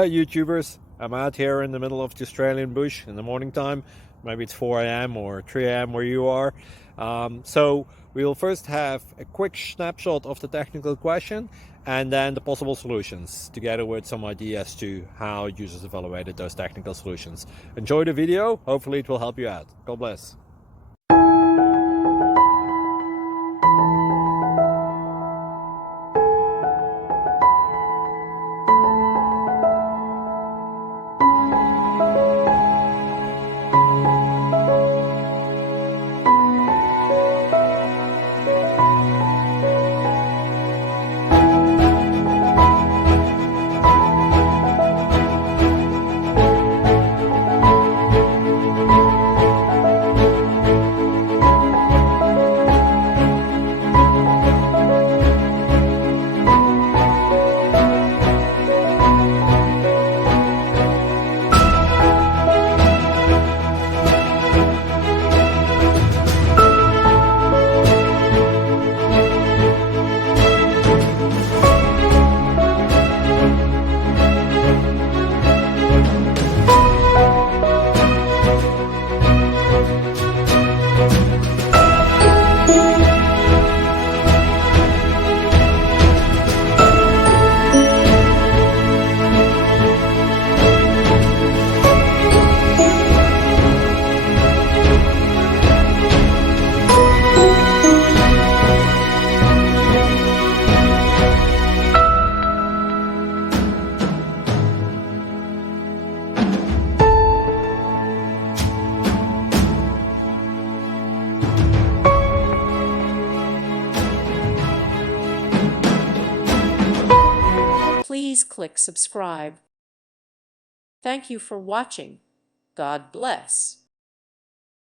Hi YouTubers, I'm out here in the middle of the Australian bush in the morning time. Maybe it's 4 a.m. or 3 a.m. where you are. So we'll first have a quick snapshot of the technical question and then the possible solutions, together with some ideas to how users evaluated those technical solutions. Enjoy the video, hopefully it will help you out. God bless. Please click subscribe. Thank you for watching. God bless.